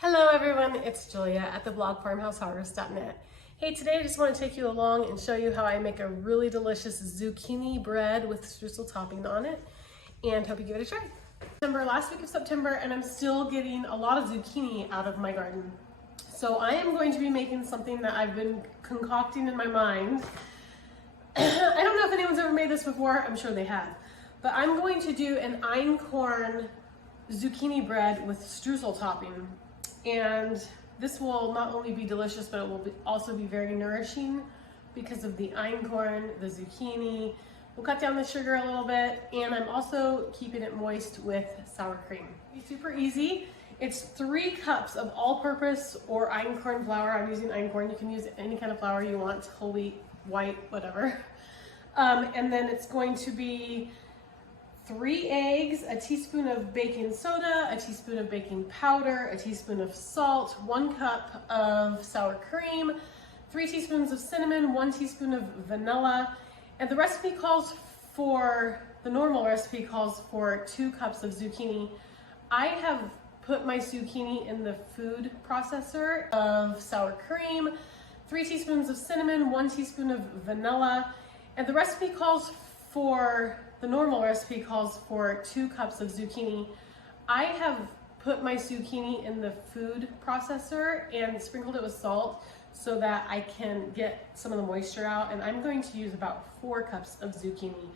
Hello everyone, it's Julia at the blog farmhouseharvest.net. Hey, today I just want to take you along and show you how I make a really delicious zucchini bread with streusel topping on it, and hope you give it a try. Last week of September, and I'm still getting a lot of zucchini out of my garden. So I am going to be making something that I've been concocting in my mind. I don't know if anyone's ever made this before, I'm sure they have. But I'm going to do an einkorn zucchini bread with streusel topping. And this will not only be delicious, but it will also be very nourishing because of the einkorn, the zucchini. We'll cut down the sugar a little bit, and I'm also keeping it moist with sour cream. It's super easy. It's 3 cups of all-purpose or einkorn flour. I'm using einkorn. You can use any kind of flour you want, whole wheat, white, whatever. And then it's going to be 3 eggs, a teaspoon of baking soda, a teaspoon of baking powder, a teaspoon of salt, 1 cup of sour cream, 3 teaspoons of cinnamon, 1 teaspoon of vanilla, and the normal recipe calls for 2 cups of zucchini. I have put my zucchini in the food processor of sour cream, 3 teaspoons of cinnamon, 1 teaspoon of vanilla, and the normal recipe calls for 2 cups of zucchini. I have put my zucchini in the food processor and sprinkled it with salt so that I can get some of the moisture out, and I'm going to use about 4 cups of zucchini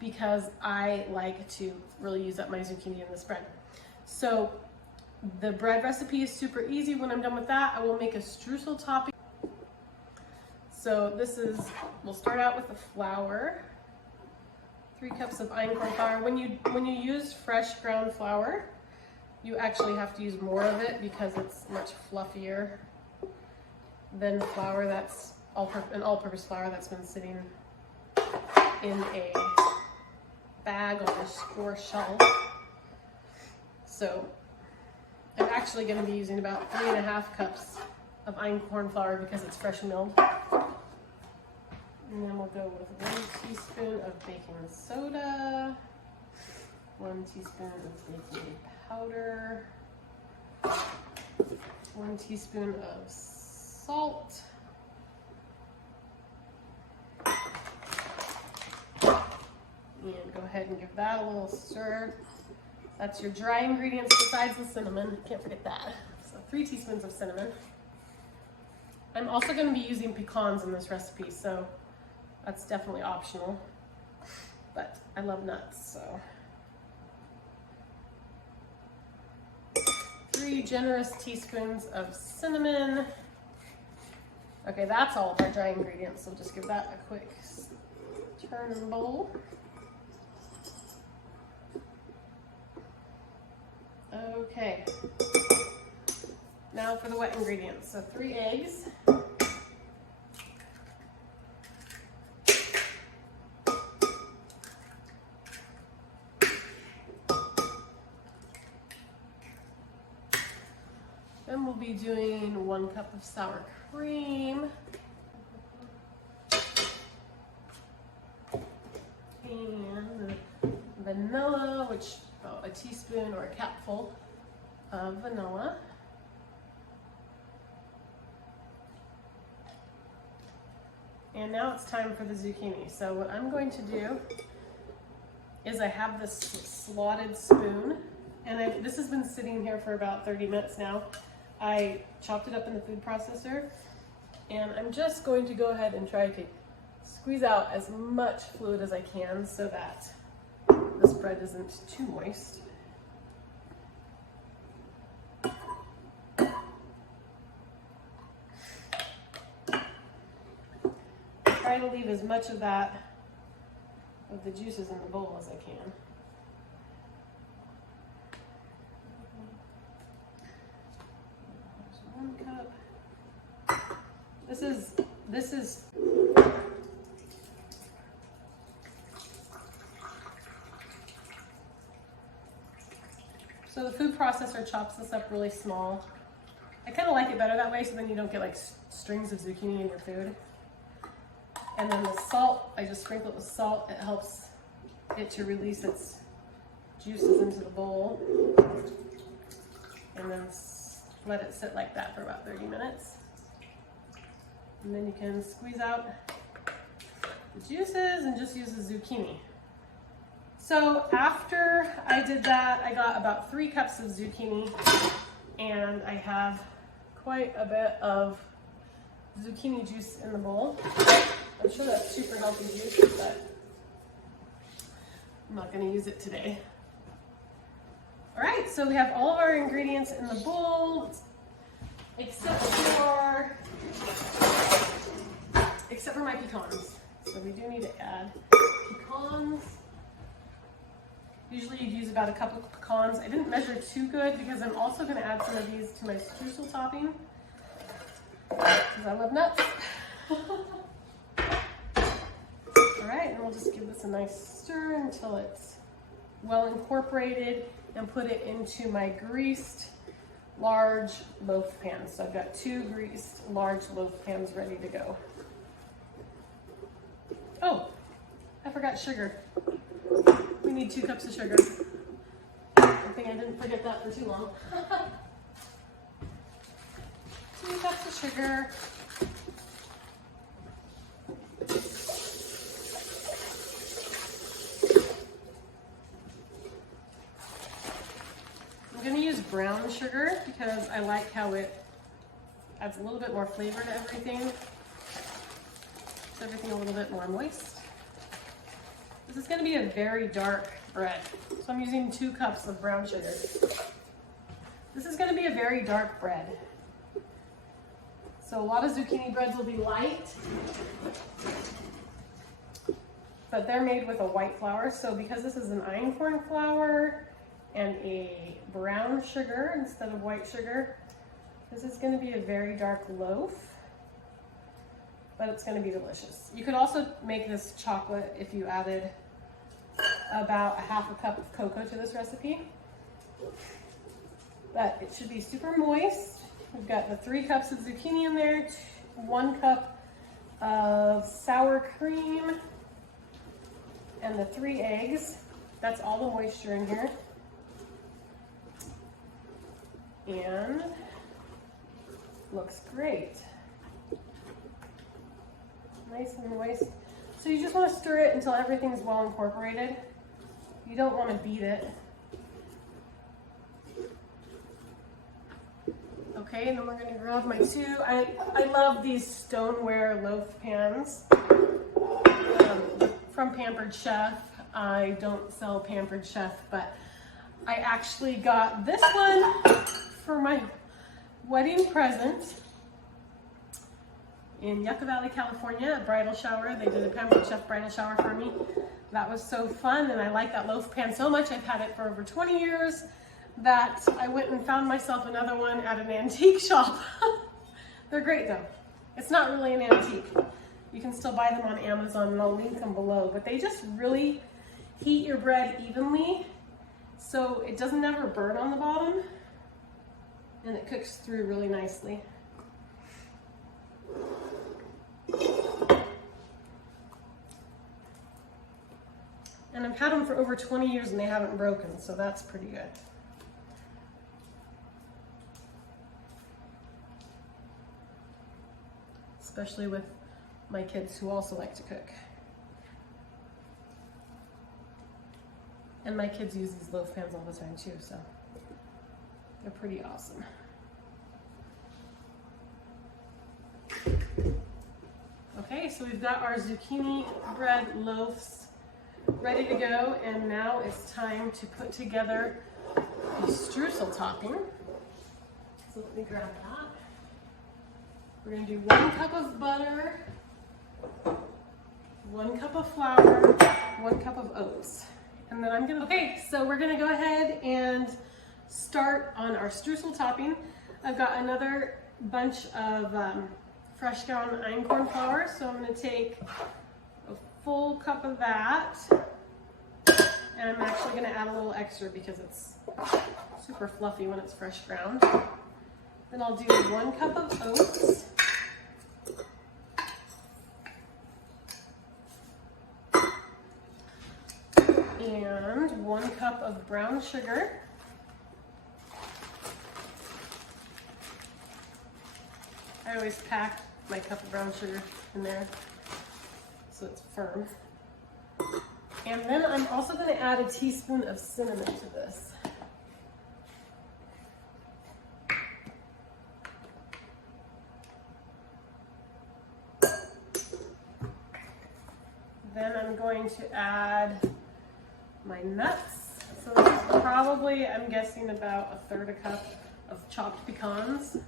because I like to really use up my zucchini in this bread. So the bread recipe is super easy. When I'm done with that, I will make a streusel topping. So we'll start out with the flour. 3 cups of einkorn flour. When you use fresh ground flour, you actually have to use more of it because it's much fluffier than flour that's an all-purpose flour that's been sitting in a bag on a store shelf. So I'm actually going to be using about 3.5 cups of einkorn flour because it's fresh milled. And then we'll go with 1 teaspoon of baking soda, 1 teaspoon of baking powder, 1 teaspoon of salt, and go ahead and give that a little stir. That's your dry ingredients besides the cinnamon. Can't forget that. So 3 teaspoons of cinnamon. I'm also going to be using pecans in this recipe, so that's definitely optional, but I love nuts, so 3 generous teaspoons of cinnamon. Okay, that's all of our dry ingredients, so just give that a quick turn in the bowl. Okay, now for the wet ingredients. So 3 eggs. Then we'll be doing 1 cup of sour cream. And vanilla, which about a teaspoon or a capful of vanilla. And now it's time for the zucchini. So what I'm going to do is I have this slotted spoon, and this has been sitting here for about 30 minutes now. I chopped it up in the food processor, and I'm just going to go ahead and try to squeeze out as much fluid as I can so that this bread isn't too moist. Try to leave as much of the juices in the bowl as I can. There's 1 cup. This is so the food processor chops this up really small. I kind of like it better that way, so then you don't get like strings of zucchini in your food. And then the salt, I just sprinkle it with salt. It helps it to release its juices into the bowl. And then let it sit like that for about 30 minutes. And then you can squeeze out the juices and just use the zucchini. So after I did that, I got about 3 cups of zucchini, and I have quite a bit of zucchini juice in the bowl. I'm sure that's super healthy juice, but I'm not going to use it today. All right, so we have all of our ingredients in the bowl, except for my pecans. So we do need to add pecans. Usually you'd use about a cup of pecans. I didn't measure too good because I'm also going to add some of these to my streusel topping because I love nuts. All right, and we'll just give this a nice stir until it's well incorporated and put it into my greased large loaf pans. So I've got 2 greased large loaf pans ready to go. Oh, I forgot sugar. We need 2 cups of sugar. I think I didn't forget that for too long. 2 cups of sugar. I'm going to use brown sugar because I like how it adds a little bit more flavor to everything. Makes everything a little bit more moist. This is going to be a very dark bread, so I'm using 2 cups of brown sugar. This is going to be a very dark bread. So a lot of zucchini breads will be light, but they're made with a white flour. So because this is an einkorn flour and a brown sugar instead of white sugar, this is going to be a very dark loaf, but it's going to be delicious. You could also make this chocolate if you added about a half a cup of cocoa to this recipe. But it should be super moist. We've got the 3 cups of zucchini in there, 1 cup of sour cream, and the 3 eggs. That's all the moisture in here. And looks great. Nice and moist. So you just want to stir it until everything's well incorporated. You don't want to beat it. Okay, and then we're going to grab my 2. I love these stoneware loaf pans from Pampered Chef. I don't sell Pampered Chef, but I actually got this one for my wedding present in Yucca Valley, California, a bridal shower. They did a Pampered Chef bridal shower for me. That was so fun, and I like that loaf pan so much. I've had it for over 20 years that I went and found myself another one at an antique shop. They're great though. It's not really an antique. You can still buy them on Amazon, and I'll link them below, but they just really heat your bread evenly so it doesn't ever burn on the bottom, and it cooks through really nicely. And I've had them for over 20 years and they haven't broken, so that's pretty good. Especially with my kids who also like to cook. And my kids use these loaf pans all the time too, so they're pretty awesome. Okay, so we've got our zucchini bread loaves ready to go, and now it's time to put together the streusel topping. So let me grab that. We're going to do 1 cup of butter, 1 cup of flour, 1 cup of oats. And then I'm going to, okay, so we're going to go ahead and start on our streusel topping. I've got another bunch of fresh ground einkorn flour, so I'm going to take a full cup of that, and I'm actually going to add a little extra because it's super fluffy when it's fresh ground. Then I'll do 1 cup of oats, and 1 cup of brown sugar, I always pack my cup of brown sugar in there so it's firm. And then I'm also going to add a teaspoon of cinnamon to this. Then I'm going to add my nuts. So this is probably, I'm guessing, about 1/3 cup of chopped pecans.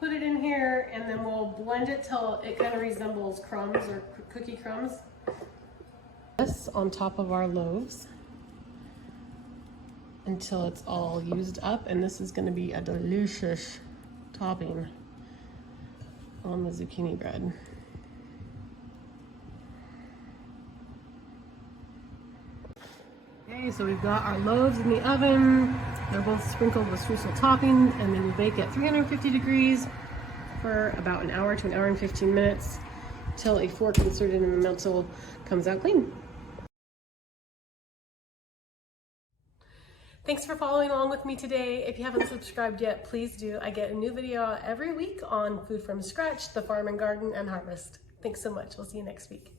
Put it in here, and then we'll blend it till it kind of resembles crumbs or cookie crumbs. This on top of our loaves until it's all used up, and this is going to be a delicious topping on the zucchini bread. Okay, so we've got our loaves in the oven. They're both sprinkled with streusel topping, and then we bake at 350 degrees for about an hour to an hour and 15 minutes till a fork inserted in the middle comes out clean. Thanks for following along with me today. If you haven't subscribed yet, please do. I get a new video out every week on food from scratch, the farm and garden and harvest. Thanks so much. We'll see you next week.